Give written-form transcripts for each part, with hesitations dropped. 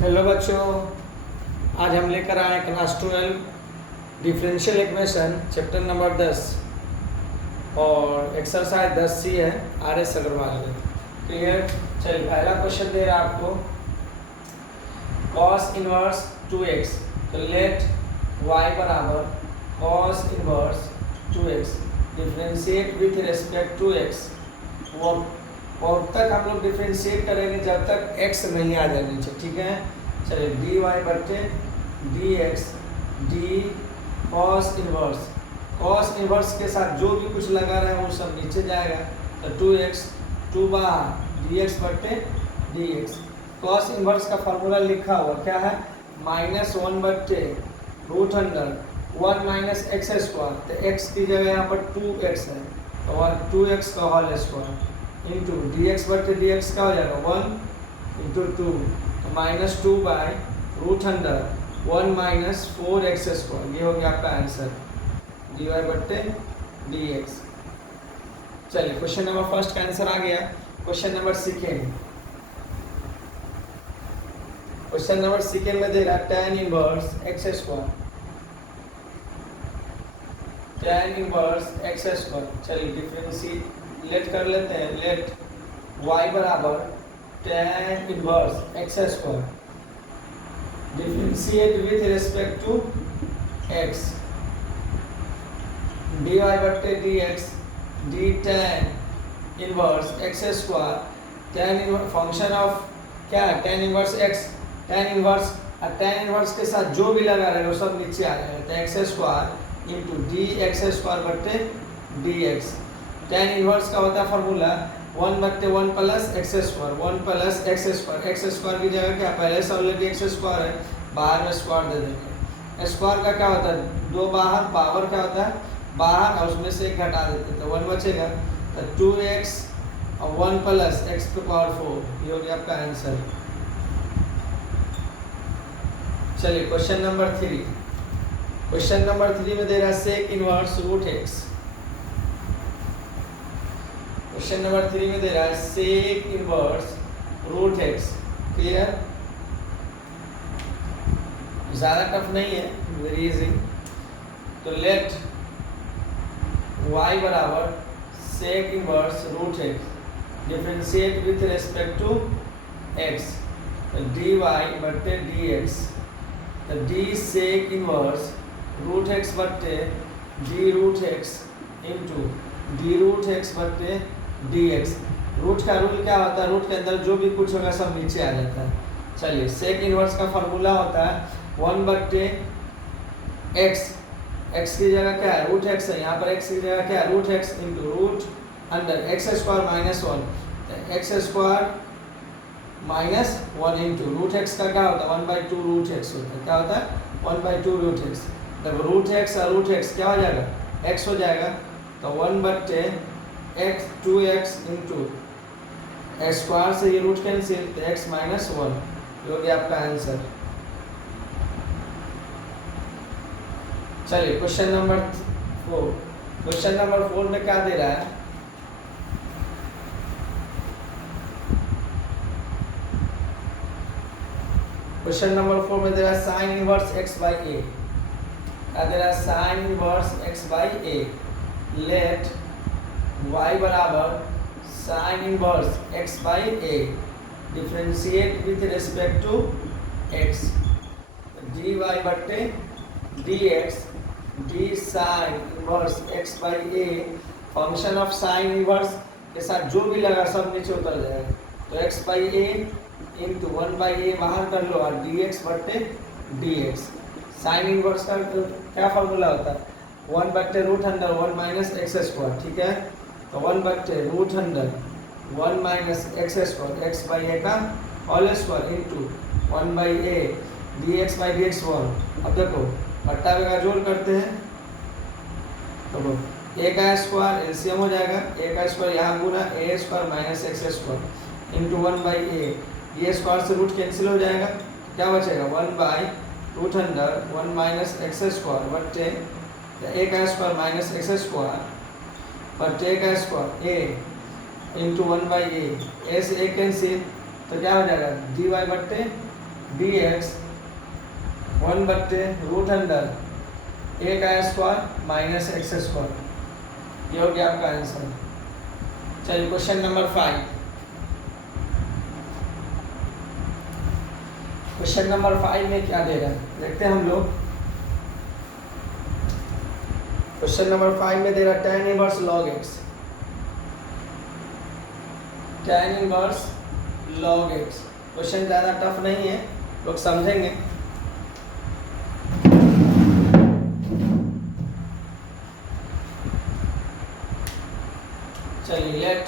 Hello बच्चों, आज हम लेकर आए class 12 differential equation chapter number 10 और एक्सरसाइज 10C है RS अग्रवाल में। क्लियर। चलिए, पहला क्वेश्चन दे रहा है आपको cos इनवर्स 2x। तो लेट y बराबर cos inverse 2x differentiate with respect to x। वो तक हम लोग डिफ्रेंशिएट करेंगे जब तक x नहीं आ जाए नीचे। ठीक है। चलिए, dy बटे dx डी cos इनवर्स के साथ जो भी कुछ लगा रहा है वो सब नीचे जाएगा। तो 2x 2 बाहर dx बटे dx। cos इनवर्स का फॉर्मूला लिखा हुआ क्या है? -1 बटे root under 1 minus x square. तो x की जगह यहाँ पर 2x है और 2x का होल स्क्वायर इंटू dx बटे dx का हो जाएगा 1 इंटू 2। तो -2 by root under 1 minus 4x square. ये हो गया आपका आंसर dy बटे dx। चलिए, क्वेश्चन नंबर फर्स्ट का आंसर आ गया। क्वेश्चन नंबर सेकेंड में दे रहा tan inverse x square. tan inverse x square. चलिए, डिफरेंशिएट कर लेते हैं। लेट y बराबर tan inverse x square differentiate with respect to x। dy बटे dx d tan inverse x square. tan inverse function of क्या है? tan inverse x। tan inverse के साथ जो भी लगा रहे वो सब नीचे आ जाएगा। तो x square into dx square बटे dx। tan इनवर्स का होता है फॉर्मूला 1 बटे 1 plus x square. 1 plus x square. X square की जगह क्या पहले से ऑलरेडी एक्स स्क्वायर है, बाहर में स्क्वायर दे देंगे। स्क्वायर का क्या होता है? 2 बाहर, पावर क्या होता है? बाहर, और उसमें से 1 घटा देते तो 1 बचेगा। तो 2x और 1 प्लस एक्स टू पावर 4। ये हो गया आपका आंसर। चलिए, क्वेश्चन नंबर 3 में दे रहा है sec inverse root x। Question number 3 में दे रहा है sec inverse root x। Clear. ज़्यादा टफ नहीं है, वेरी इजी। तो लेट y बराबर sec inverse root x differentiate with respect to x। dy बटे dx। तो d sec inverse root x बटे d root x into d root x बटे dx। Root का रूल क्या होता है? रूट के अंदर जो भी कुछ होगा सब नीचे आ जाता है। चलिए, सेक इनवर्स का फॉर्मूला होता है 1 बटे x की जगह क्या है? रूट x है। यहाँ पर x की जगह क्या है? Root x into root under x square minus 1। x square minus 1 into root x का क्या होता है? 1/2 रूट x होता है। क्या होता है? 1/2 रूट x। तब रूट x और रूट x क्या हो जाएगा? x हो जाएगा। तो 1 बटे x 2x इंटू स्क्वायर से ये रूट कैंसिल, तो x माइनस 1। ये हो गया आपका आंसर। चलिए, क्वेश्चन नंबर 4 में क्या दे रहा है? क्वेश्चन नंबर 4 में दे रहा है sine inverse x by a। क्या दे रहा है? Sine inverse x by a। Let y बराबर sine inverse x by a differentiate with respect to x। dy बटे dx d sine inverse x by a function of sine inverse के साथ जो भी लगा सब नीचे उतर जाएगा। तो x by a into 1 by a बाहर कर लो और dx बटे dx। साइन इनवर्स का क्या फॉर्मूला होता है? 1 बटे root under 1 minus x square. ठीक है। तो 1 बटे root under 1 minus x square x by a का whole square into 1 by a dx by dx 1। अब देखो, बट्टा का जोड़ करते हैं तो a का स्क्वायर एलसीएम हो जाएगा। a का स्क्वायर यहाँ गुना a square minus x square into 1 by a। ये स्क्वायर से रूट कैंसिल हो जाएगा। क्या बचेगा? 1 by root under 1 minus x square बटे a का स्क्वायर माइनस एक्स स्क्वायर बटे a का square a into 1 by a से a कैंसिल, तो क्या हो जाएगा? dy बटे डी एक्स 1/√अंडर ए का स्क्वायर माइनस एक्स स्क्वायर। ये हो गया आपका आंसर। चलिए क्वेश्चन नंबर 5। क्वेश्चन नंबर 5 में क्या दे रहा है देखते हैं हम लोग। क्वेश्चन नंबर 5 में दे रहा है tan inverse log x। tan inverse log x। Question ज़्यादा टफ नहीं है, लोग समझेंगे। चलिए लेट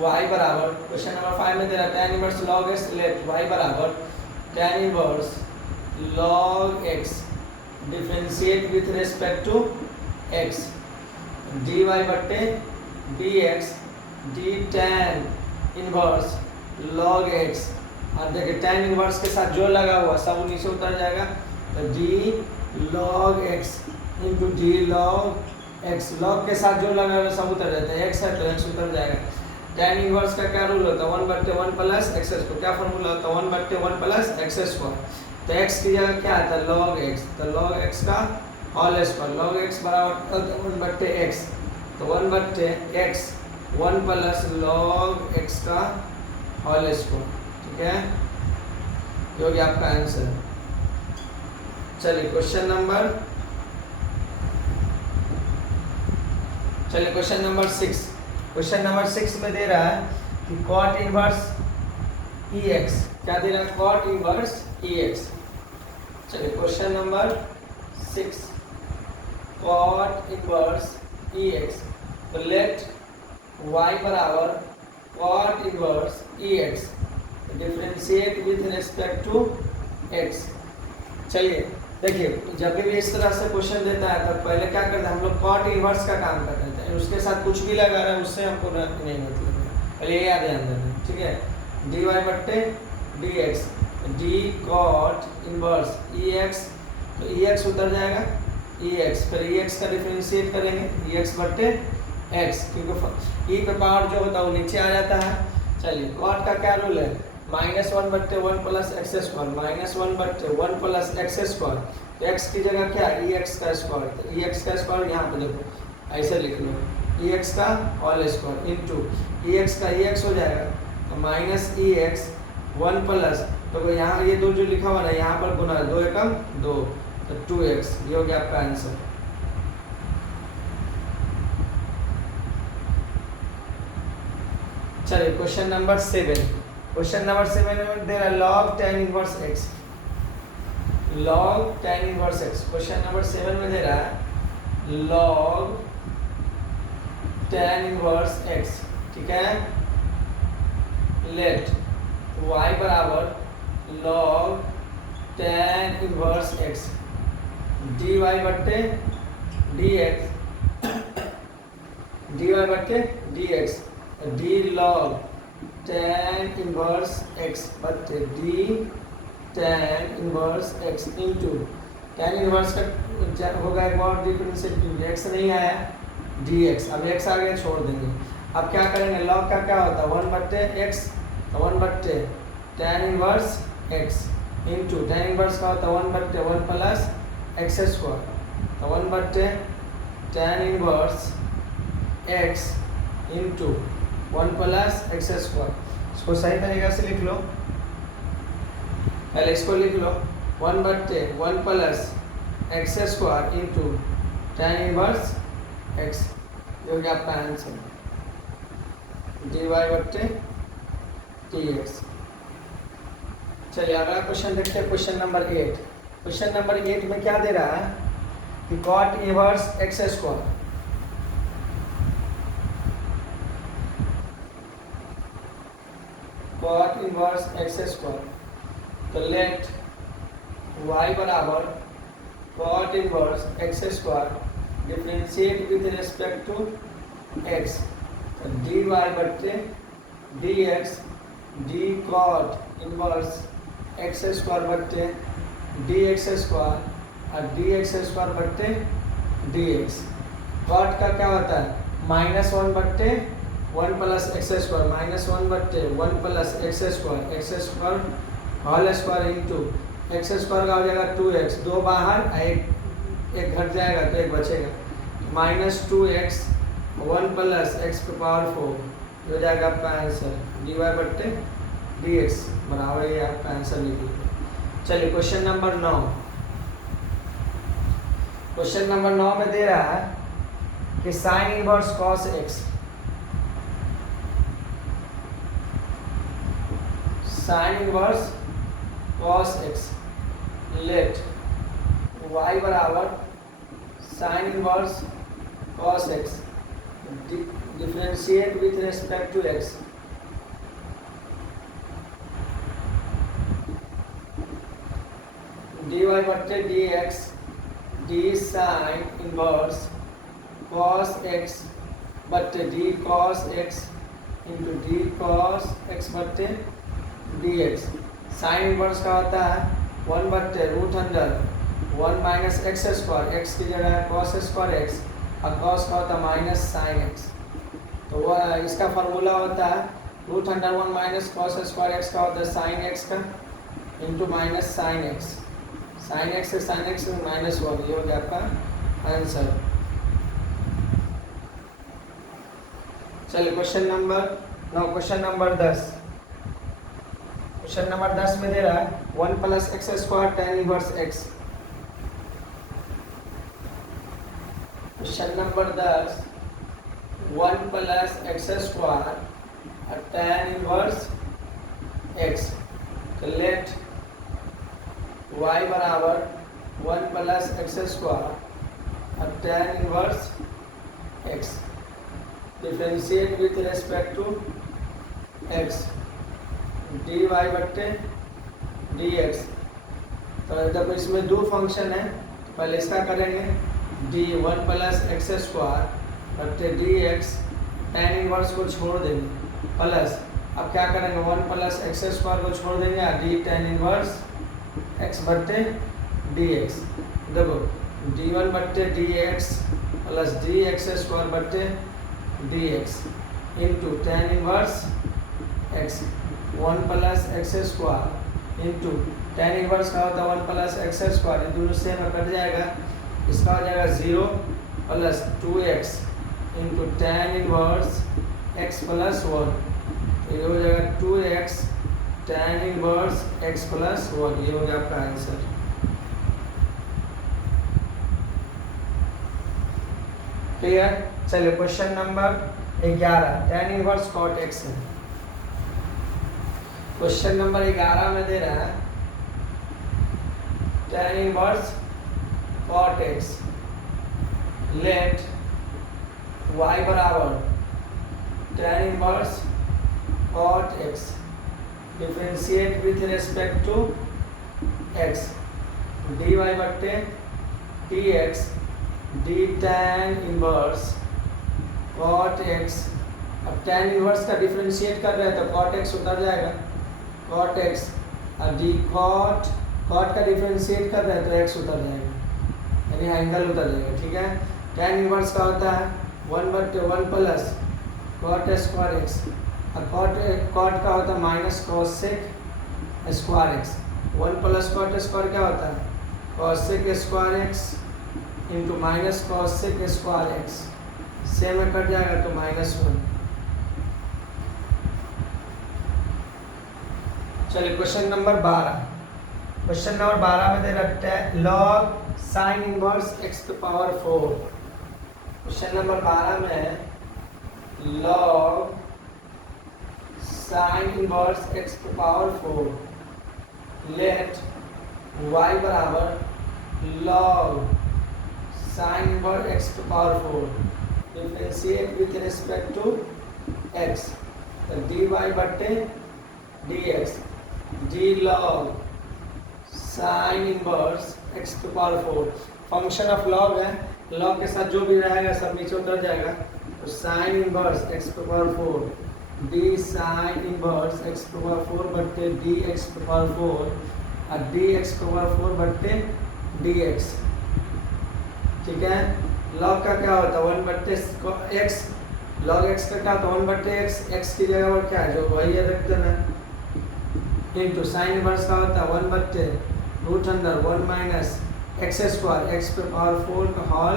y बराबर, क्वेश्चन नंबर 5 में दे रहा है tan inverse log x, let y बराबर tan inverse log x differentiate with respect to x dy बट्टे dx d tan inverse log x। अब देखिए tan इनवर्स के साथ जो लगा हुआ सब नीचे उतर जाएगा, तो d log x into d log x। log के साथ जो लगा हुआ सब उतर जाता है, x है तो x उतर जाएगा। tan इनवर्स का क्या रूल होता है, 1/1 प्लस एक्स स्क्वायर। क्या फॉर्मूला होता है, 1/1 प्लस एक्स स्क्वायर। तो x की जगह क्या आता है log x, तो log x का होल स्क्वायर। log x बराबर 1/x, तो 1/x 1 प्लस log x का होल स्क्वायर। ठीक है, ये हो गया आपका आंसर। चलिए क्वेश्चन नंबर 6। क्वेश्चन नंबर 6 में दे रहा है कि cot इनवर्स ex। क्या दे रहा है, cot इनवर्स ex। चलिए question number 6 cot inverse ex। तो लेट y बराबर cot inverse ex differentiate with respect to x। चलिए देखिए, जब भी इस तरह से क्वेश्चन देता है तो पहले क्या करते हैं हम लोग, cot इनवर्स का काम करते हैं। उसके साथ कुछ भी लगा रहा है उससे हमको नहीं मतलब है, पहले ये याद ध्यान देना। ठीक है, dy बट्टे dx d cot inverse ex, तो ex उतर जाएगा ex, फिर ex का डिफरेंशिएट करेंगे ex बट्टे x, क्योंकि e पे पावर जो होता है वो नीचे आ जाता है। चलिए cot का क्या रूल है, -1/1 plus x square, -1/1 plus x square. तो x की जगह क्या है, ex का स्क्वायर। तो ex का स्क्वायर यहाँ पे देखो ऐसे लिख लो, ex का होल स्क्वायर इंटू ex का ex हो जाएगा, तो माइनस ex 1 प्लस, तो यहाँ ये दो जो लिखा हुआ ना यहाँ पर गुना 2 एकम 2, तो 2x। ये हो गया आपका आंसर। चलिए क्वेश्चन नंबर 7। क्वेश्चन नंबर 7 में दे रहा है log tan inverse x। log tan inverse x question number 7 में दे रहा है log tan इनवर्स x। ठीक है, लेट y बराबर log tan inverse x dy बट्टे dx d log tan inverse x बट्टे d tan inverse x into tan inverse का होगा एक बार डिफरेंशिएट, x नहीं आया dx, अब x आ गया छोड़ देंगे। अब क्या करेंगे, log का क्या होता है 1/x, तो 1 tan inverse x into tan inverse का होता है 1/1 प्लस एक्स स्क्वायर, तो 1 tan inverse x into 1 plus x square. इसको सही तरीके से लिख लो, पहले इसको लिख लो 1/1 plus x square into tan inverse x। ये हो गया आपका आंसर dy बट्टे dx। चलिए अगला क्वेश्चन देखते हैं, क्वेश्चन नंबर 8। क्वेश्चन नंबर 8 में क्या दे रहा है कि cot inverse x square. cot inverse x square, तो लेट y बराबर cot inverse x square differentiate with respect to x, तो dy बट्टे dx d cot inverse x square बट्टे dx स्क्वायर और dx स्क्वायर बट्टे dx। cot का क्या होता है -1/√, 1 प्लस एक्स स्क्वायर माइनस 1 बट्टे 1 plus x square whole square into x square का हो जाएगा 2x, 2 बाहर एक घट जाएगा तो एक बचेगा, माइनस 2x 1 प्लस एक्स की पावर 4 हो जाएगा आपका आंसर dy बट्टे dx बराबर ये आपका आंसर लिख लीजिए। चलिए क्वेश्चन नंबर 9। क्वेश्चन नंबर 9 में दे रहा है कि sine inverse cos x, sine inverse cos x let y बराबर sine inverse cos x differentiate with respect to x, dy बट्टे dx d sine inverse cos x बट्टे d cos x into d cos x बट्टे dx। Sine inverse का होता है 1 बट्टे root under 1 minus x square, x की जगह है cos स्क्वायर x और cos का होता है माइनस साइन x। तो वह इसका फार्मूला होता है root under 1 minus cos square x का होता है साइन x का into minus sine x, sine x से साइन x माइनस 1, ये हो गया आपका आंसर। चलिए question number 9। Question number 10। Question number 10 में दे रहा है 1 plus x square tan inverse x। Question number 10 1 plus x square tan inverse x, तो लेट y बराबर 1 plus x square tan inverse x differentiate with respect to x dy बट्टे dx। तो जब इसमें दो फंक्शन है तो पहले इसका करेंगे d 1 प्लस एक्स स्क्वायर बट्टे dx, tan इनवर्स को छोड़ देंगे प्लस अब क्या करेंगे 1 प्लस एक्स स्क्वायर को छोड़ देंगे और d tan इनवर्स x बट्टे dx। देखो d1 बट्टे dx प्लस dx स्क्वायर बट्टे dx into tan inverse x 1 plus x square into tan inverse का होता है 1 प्लस एक्स स्क्वायर, ये दोनों सेम कट जाएगा, इसका हो जाएगा 0 plus 2x into tan inverse x plus 1, ये हो जाएगा 2x tan inverse x plus 1, ये हो गया आपका आंसर। क्लियर। चलिए question number 11 tan inverse cot x है। क्वेश्चन नंबर 11 में दे रहा है tan inverse cot x let y बराबर tan inverse cot x differentiate with respect to x dy बट्टे dx d tan inverse cot x। अब tan inverse का differentiate कर रहे हैं तो cot x उतर जाएगा, cot x और d cot का डिफरेंशिएट कर रहे हैं तो x उतर जाएगा, यानी एंगल उतर जाएगा। ठीक है। tan इनवर्स का होता है 1 बट्टे 1 प्लस cot स्क्वायर x और cot का होता है minus cosec square x। 1 plus cot square क्या होता है cosec square x into minus cosec square x, same में कट जाएगा तो -1। चलिए क्वेश्चन नंबर 12। क्वेश्चन नंबर 12 में दे रखते हैं log sine inverse x to power 4। Question number 12 में log sine inverse x to power 4 let y बराबर log sine inverse x to power 4 differentiate with respect to x, तो dy बट्टे dx d log sine inverse x to power 4 function of log है, log के साथ जो भी रहेगा सब नीचे उतर जाएगा, तो sine inverse x to power 4 d sine inverse x to power 4 बट्टे dx to पावर 4 और dx to पावर 4 बट्टे dx। ठीक है। log का क्या होता है 1 बट्टे x लॉग एक्स का क्या होता है 1/x, एक्स की जगह पर क्या है जो वही है रख देना, इंटू साइन इनवर्स का होता है 1/√1 माइनस एक्स स्क्वायर, एक्स पे पावर 4 का होल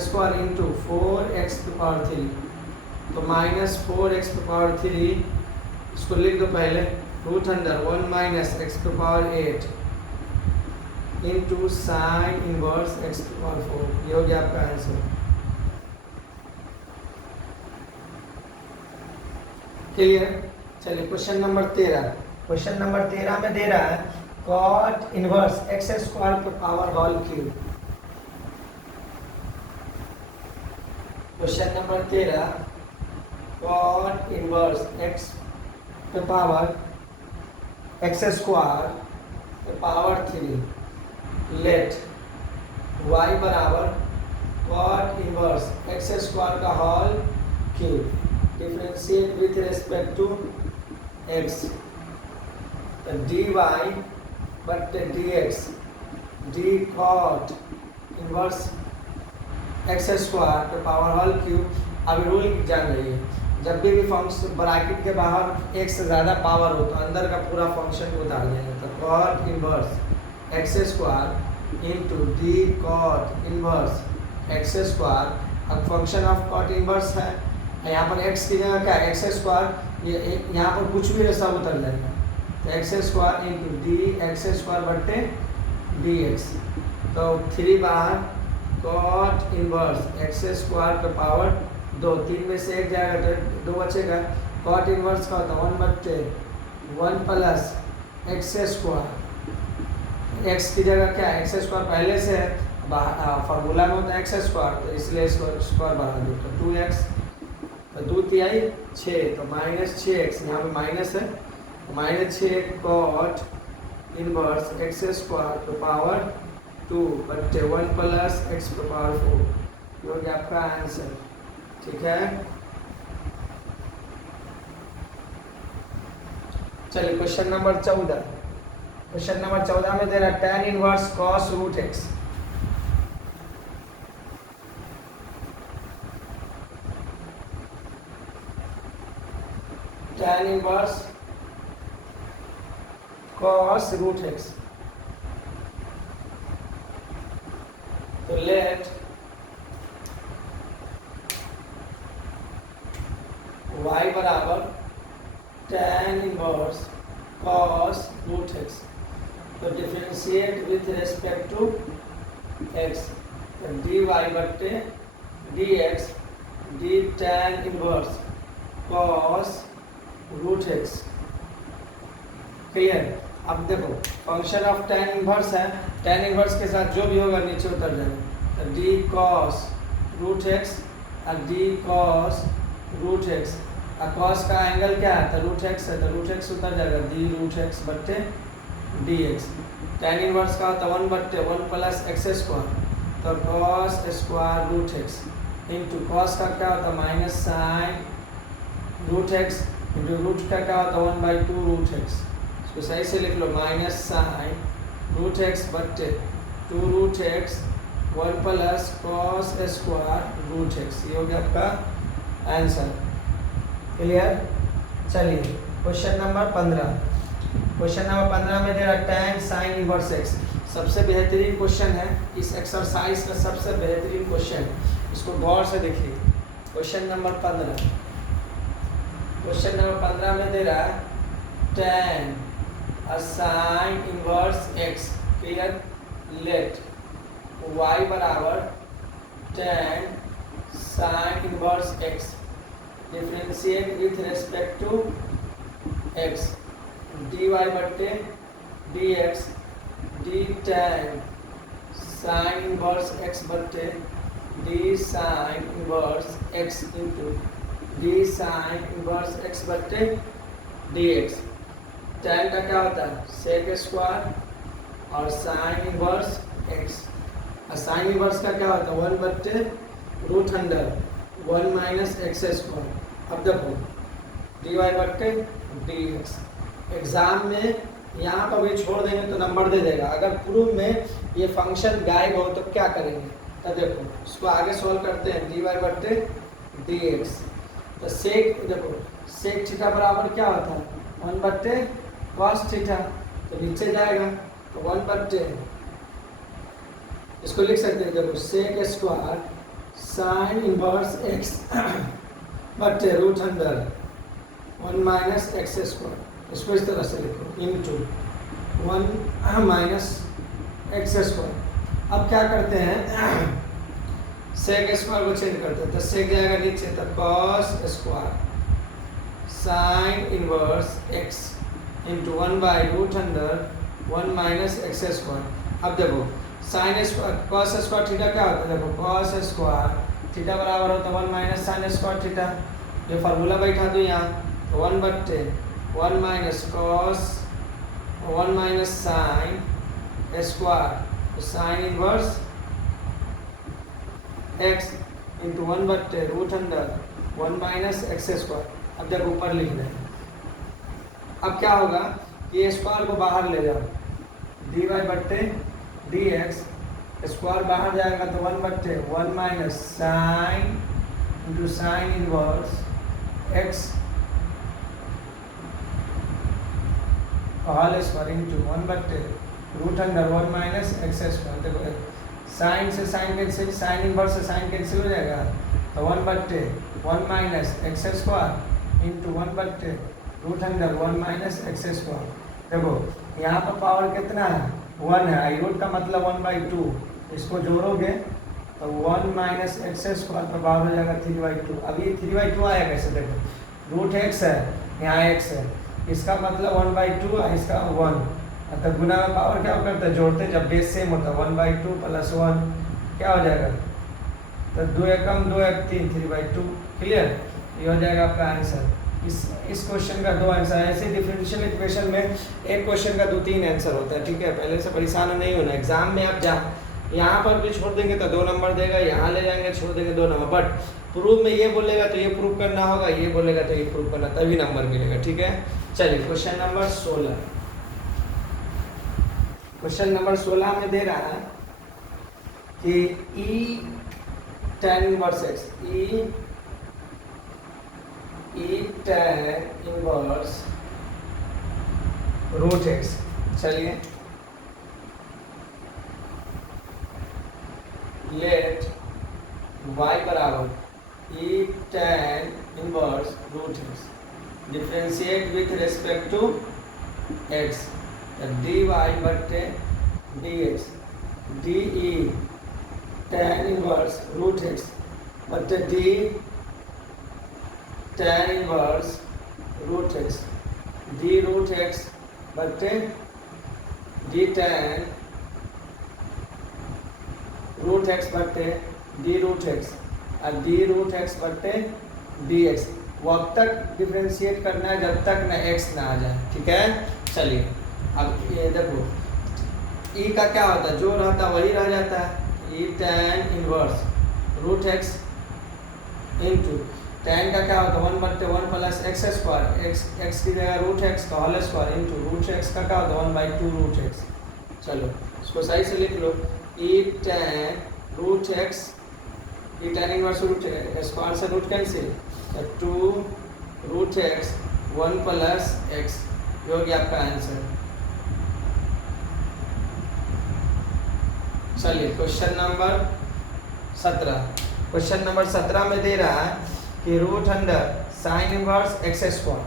स्क्वायर इंटू 4x पे पावर 3, तो -4x पे पावर 3, इसको लिख दो पहले, √1 माइनस एक्स पे power 8 into sine inverse x पे पावर 4, ये हो गया आपका आंसर। क्लियर? चलिए क्वेश्चन नंबर 13, क्वेश्चन नंबर 13 में दे रहा है कॉट इनवर्स एक्स स्क्वायर पे power whole cube. Question number 13, cot inverse x पे पावर एक्स स्क्वायर पे पावर 3, लेट y बराबर कॉट इनवर्स एक्स स्क्वायर का whole cube, differentiate with respect to x, dy but dx, d cot inverse x square पे power whole cube. अब rule जान रही है, जब भी फंक्शन ब्रैकेट के बाहर एक से ज़्यादा पावर हो तो अंदर का पूरा फंक्शन को उतार देंगे, तो cot inverse x square into d cot inverse x square. अब फंक्शन ऑफ कॉट इनवर्स है, यहाँ पर एक्स की जगह क्या है एक्स स्क्वायर, ये यहाँ पर कुछ भी सब उतर जाएगा, तो x square into D x square बटे डी एक्स, तो 3 बार कॉट इनवर्स एक्स स्क्वायर का पावर 2, 3 में से एक जाएगा तो 2 बचेगा। कॉट इनवर्स का होता है 1/1 प्लस एक्स स्क्वायर, एक्स की जगह क्या है एक्स स्क्वायर पहले से है, फार्मूला में होता है एक्स स्क्वायर, तो इसलिए स्क्वायर बढ़ा दो, तो 2x, तो 2 तिहाई 6, तो -6x, यहाँ पे माइनस है, -6 कॉट इनवर्स एक्स स्क्वायर पे पावर 2 बटे 1 प्लस एक्स पे पावर 4, ये हो गया आपका आंसर। ठीक है, चलिए क्वेश्चन नंबर 14, क्वेश्चन नंबर 14 में दे रहा है tan inverse cos √x। tan inverse cos √x, तो लेट y बराबर tan इनवर्स cos √x, तो differentiate with respect to x, तो dy बटे dx, d tan inverse cos √x। Clear? अब देखो फंक्शन ऑफ tan इनवर्स है, tan inverse के साथ जो भी होगा नीचे उतर जाएगा, तो d cos √x और d cos √x, और cos का एंगल क्या है तो √x है, तो √x उतर जाएगा, d √x बट्टे dx। tan इनवर्स का होता है 1/1 प्लस एक्स स्क्वायर, तो cos square √x into cos का क्या होता है minus sine √x into root का क्या होता है 1/2 √x, इसको सही से लिख लो, माइनस साइन √x बट्टे 2 √x 1 plus cos square √x, ये हो गया आपका आंसर। क्लियर? चलिए क्वेश्चन नंबर 15, क्वेश्चन नंबर 15 में दे रहा tan साइन इनवर्स x, सबसे बेहतरीन क्वेश्चन है इस एक्सरसाइज का, सबसे बेहतरीन क्वेश्चन, इसको गौर से देखिए। क्वेश्चन नंबर 15, क्वेश्चन नंबर 15 में दे रहा है tan sine inverse x, clear, let y बराबर tan sine inverse x, differentiate with respect to x, dy बटे dx, d tan sine inverse x बटे d sine inverse x into d sine inverse x बटे dx। tan का क्या होता है sec square और sine inverse x, और sine inverse का क्या होता है 1/√1 माइनस एक्स स्क्वायर। अब देखो dy बटे dx, एग्जाम में यहाँ पर भी छोड़ देंगे तो नंबर दे देगा, अगर प्रूफ में ये फंक्शन गायब हो तो क्या करेंगे, तो देखो इसको आगे सॉल्व करते हैं, dy बटे डी एक्स। तो सेक देखो सेक थीटा बराबर क्या होता है 1/cos थीटा, तो नीचे जाएगा तो 1/, इसको लिख सकते हैं देखो sec square sine inverse x बटे root under 1 minus x square, इसको इस तरह से लिखो इनटू 1 माइनस एक्स स्क्वायर। अब क्या करते हैं सेक स्क्वायर को चेंज करते हैं, तो सेक जाएगा नीचे तो cos square sine inverse x into 1/√1 minus x square. अब देखो sine square cos square theta क्या होता है, देखो कॉस स्क्वायर थीटा बराबर होता है 1 माइनस साइन स्क्वायर थीटा। ये फार्मूला बैठा दो यहाँ, तो 1/1 minus cos 1 minus sine square, तो sine inverse x into 1/√1 minus x square. अब देखो ऊपर लिख दें, अब क्या होगा ये स्क्वायर को बाहर ले जाओ, dy/dx स्क्वायर बाहर जाएगा तो 1/1 minus sine into sine inverse x whole square into 1/√1 minus x square. देखो साइन से साइन कैंसिल, साइन इनवर्स से साइन कैंसिल हो जाएगा, तो 1/1 minus x square into 1/√1 minus x square. देखो यहाँ पर पावर कितना है 1 है, आई रूट का मतलब 1/2, इसको जोड़ोगे तो 1 माइनस एक्स स्क्वायर पर पावर हो जाएगा 3/2। अब ये 3/2 आया कैसे, देखो रूट एक्स है यहाँ एक्स है, इसका मतलब 1/2 है, इसका 1, तो गुना में पावर क्या करते हैं जोड़ते हैं, जब बेस सेम होता है 1/2 + 1 क्या हो जाएगा, तो 2 एकम 2 एक 3 3/2। क्लियर, ये हो जाएगा आपका आंसर। इस क्वेश्चन का 2 आंसर है। ऐसे डिफरेंशियल इक्वेशन में एक क्वेश्चन का 2-3 आंसर होता है, ठीक है। पहले से परेशान नहीं होना, एग्जाम में आप यहाँ पर भी छोड़ देंगे तो 2 नंबर देगा, यहाँ ले जाएंगे छोड़ देंगे 2 नंबर, बट प्रूफ में ये बोलेगा तो ये प्रूफ करना होगा, ये बोलेगा तो ये प्रूफ करना, तभी नंबर मिलेगा, ठीक है। चलिए क्वेश्चन नंबर 16, क्वेश्चन नंबर 16 में दे रहा है कि e tan inverse x, e tan inverse root x। चलिए लेट y बराबर e tan inverse root x differentiate with respect to x, dy/dx de tan inverse root x बटे d tan inverse root x d root x बटे d tan root x बटे d root x और d root x बटे dx। वक्त तक differentiate करना है जब तक ना x ना आ जाए, ठीक है। चलिए अब ये देखो e का क्या होता है, जो रहता है वही रह जाता है, e tan inverse root x into tan का क्या होता है 1/1 + एक्स स्क्वायर, x की जगह रूट x का whole square into root x का क्या होता है 1/2 रूट x। चलो इसको सही से लिख लो, e tan root x, e tan inverse root square से root cancel, 2 root x 1 + x, ये हो गया आपका आंसर। चलिए क्वेश्चन नंबर 17, क्वेश्चन नंबर 17 में दे रहा है कि root under sine inverse x square,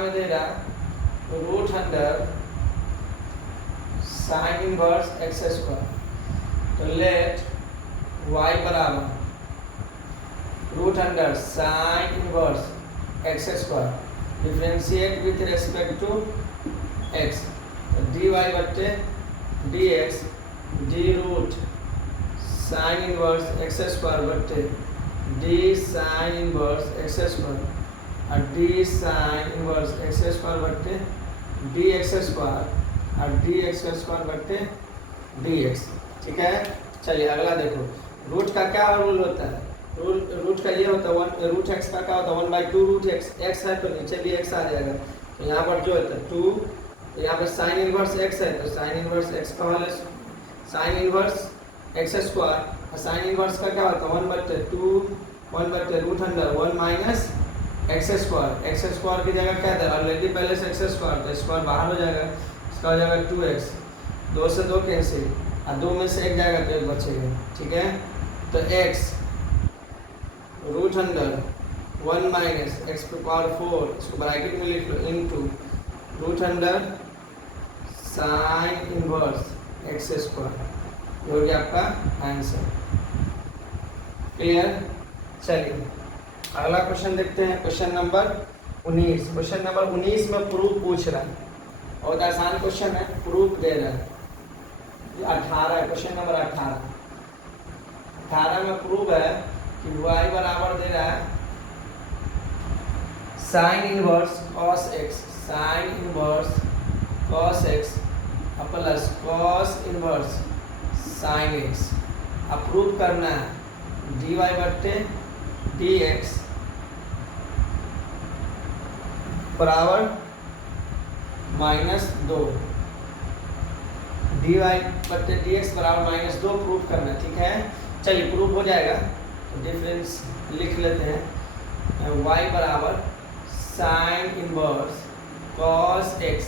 में दे रहा है root under sine inverse x square, तो लेट y बराबर root under sine inverse x square differentiate with respect to x, तो dy/dx d root sine inverse x square बटे d sine inverse x square और d sine inverse x square बटे d x square और d x square बटे d x, ठीक है। चलिए अगला देखो, रूट का क्या रूल होता है, रूट का ये होता है रूट एक्स का क्या होता है 1/2 रूट एक्स है तो नीचे भी एक्स आ जाएगा, तो यहाँ पर जो होता है 2, तो यहाँ पर साइन इनवर्स एक्स है तो साइन इनवर्स एक्स का whole sine inverse x square, sine inverse का क्या होता है 1/2 1/√अंडर 1 माइनस एक्स स्क्वायर की जगह क्या था ऑलरेडी पहले से एक्स स्क्वायर, तो स्क्वायर बाहर हो जाएगा, इसका हो जाएगा 2x, 2 से 2 कैंसिल और 2 में से 1 जाएगा तो 1 बचेगा, ठीक है। तो x √1 माइनस एक्स पावर 4, इसको ब्रैकेट में लिख लो, into √root under sine inverse x square, ये हो गया आपका आंसर। क्लियर। चलिए अगला क्वेश्चन देखते हैं, क्वेश्चन नंबर 19। क्वेश्चन नंबर 19 में प्रूफ पूछ रहा है, बहुत आसान क्वेश्चन है, प्रूफ दे रहा है। 18 है क्वेश्चन नंबर 18 में प्रूफ है कि y बराबर दे रहा है sine inverse cos x, sine inverse cos x plus cos inverse sine x. अब प्रूफ करना है dy बट्टे dx बराबर -2, dy बट्टे dx बराबर -2 प्रूफ करना, ठीक है। चलिए प्रूफ हो जाएगा, तो डिफरेंस लिख लेते हैं, y बराबर sine inverse cos x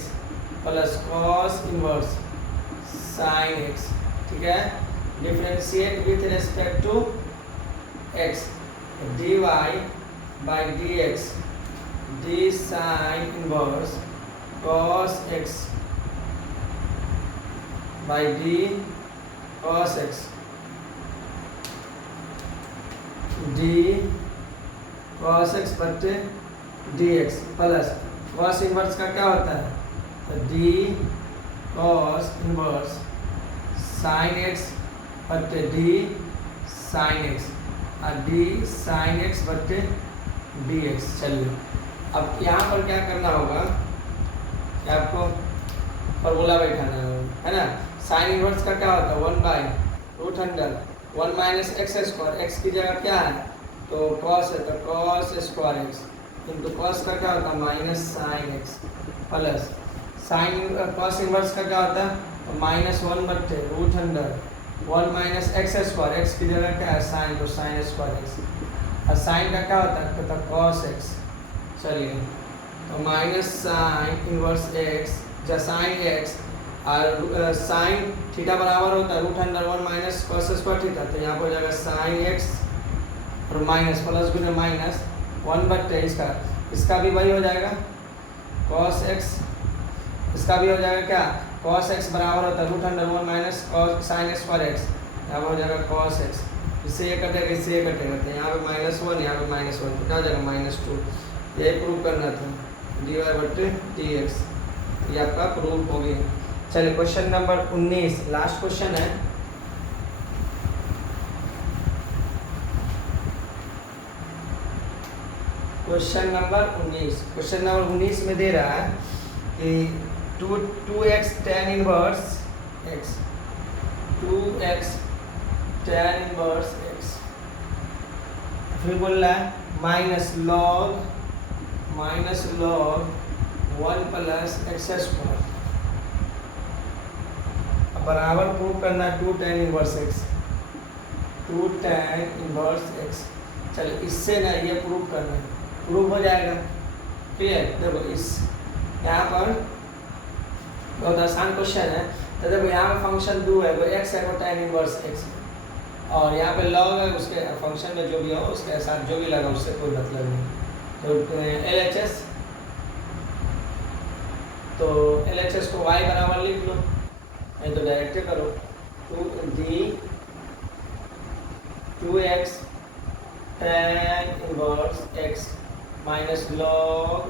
plus cos inverse sine x, ठीक है। Differentiate with respect to x, dy by dx d sine inverse cos x by d cos x d cos x बट्टे dx plus cos inverse का क्या होता है, तो d cos inverse sin x बट्टे d sin x और d sin x बट्टे dx। चलिए अब यहाँ पर क्या करना होगा कि आपको फॉर्मूला बैठाना है ना। साइन इनवर्स का क्या होता है 1/√1 माइनस एक्स स्क्वायर, एक्स की जगह क्या है तो कॉस है, तो cos square x into cos का क्या होता है minus sine x plus sine cos inverse का क्या होता है तो -1/√1 माइनस एक्स स्क्वायर, एक्स की जगह क्या है साइन, तो साइन स्क्वायर एक्स और साइन का क्या होता है तो कॉस एक्स। चलिए तो माइनस साइन इनवर्स एक्स या साइन एक्स और साइन थीटा बराबर होता है √1 माइनस कॉस स्क्वायर थीटा, तो यहाँ पर हो जाएगा साइन एक्स और माइनस प्लस गुना माइनस 1/, इसका भी वही हो जाएगा कॉस एक्स, इसका भी हो जाएगा क्या कॉस एक्स बराबर होता है √1 माइनस साइन स्क्वायर एक्स, यहाँ पर हो जाएगा कॉस एक्स, इससे ये कटेगा इससे ये कटेगा, तो यहाँ पे -1 यहाँ पे -1, तो क्या हो जाएगा -2। ये प्रूव करना था dy बट्टे dx, ये आपका प्रूव हो गया। चलिए क्वेश्चन नंबर 19 लास्ट क्वेश्चन है। क्वेश्चन नंबर 19 में दे रहा है कि 2x tan inverse x, 2x tan inverse x, फिर बोल रहा है minus log 1 plus x square बराबर प्रूव करना है 2 tan inverse x, 2 tan inverse x। चलिए इससे ना ये प्रूव करना है, प्रूव हो जाएगा। क्लियर। देखो इस यहाँ पर बहुत आसान क्वेश्चन है, तो देखो यहाँ पे फंक्शन 2 है, वो x है, वो tan इनवर्स x, और यहाँ पे लॉग है, उसके फंक्शन में जो भी हो उसके साथ जो भी लगा उससे कोई मतलब नहीं। तो LHS, तो LHS को y बराबर लिख लो, नहीं तो डायरेक्ट करो 2x tan inverse x minus log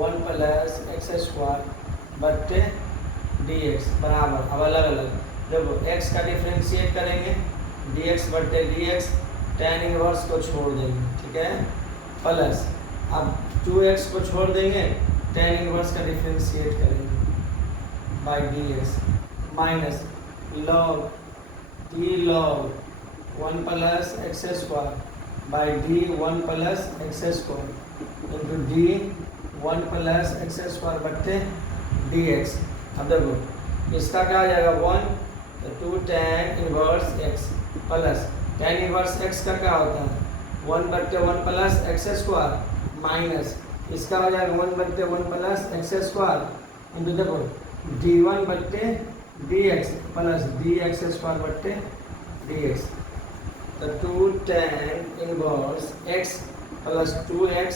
1 plus x square बट्टे dx बराबर, अब अलग अलग देखो x का डिफ्रेंशिएट करेंगे dx बट्टे dx, tan इनवर्स को छोड़ देंगे, ठीक है, प्लस अब 2x को छोड़ देंगे, tan इनवर्स का डिफ्रेंशिएट करेंगे by dx minus log d log 1 plus x square by d 1 plus x square into d 1 plus x square बट्टे dx। अब देखो इसका क्या हो जाएगा 1 तो 2 tan inverse x plus tan inverse x का क्या होता है 1/1 प्लस एक्स स्क्वायर माइनस इसका हो जाएगा 1/1 प्लस एक्स स्क्वायर इंटू देखो d1/dx प्लस dx स्क्वायर बट्टे dx। तो 2 tan inverse x plus 2x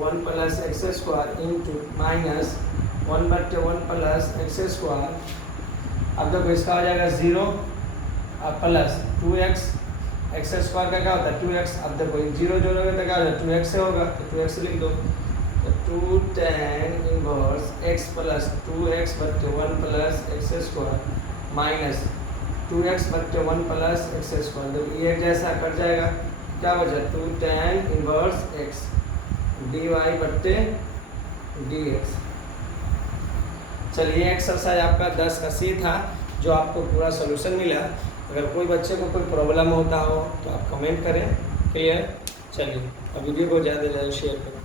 1 plus x square into minus 1/1 plus x square. अब देखो इसका हो जाएगा 0 अब प्लस 2x एक्स स्क्वायर का क्या होता है 2x। अब देखो 0 जोड़ोगे तो क्या होगा 2x से होगा तो 2x लिख दो। तो 2 tan inverse x plus 2x/1 plus x square minus 2x/1 plus x square. देखो ये एक जैसा कट जाएगा क्या हो जाए 2 tan इनवर्स x dy/dx। चलिए एक्सरसाइज आपका 10 का सी था जो आपको पूरा सोल्यूशन मिला। अगर कोई बच्चे को कोई प्रॉब्लम होता हो तो आप कमेंट करें। क्लियर। चलिए अब वीडियो को ज़्यादा से ज़्यादा शेयर करें।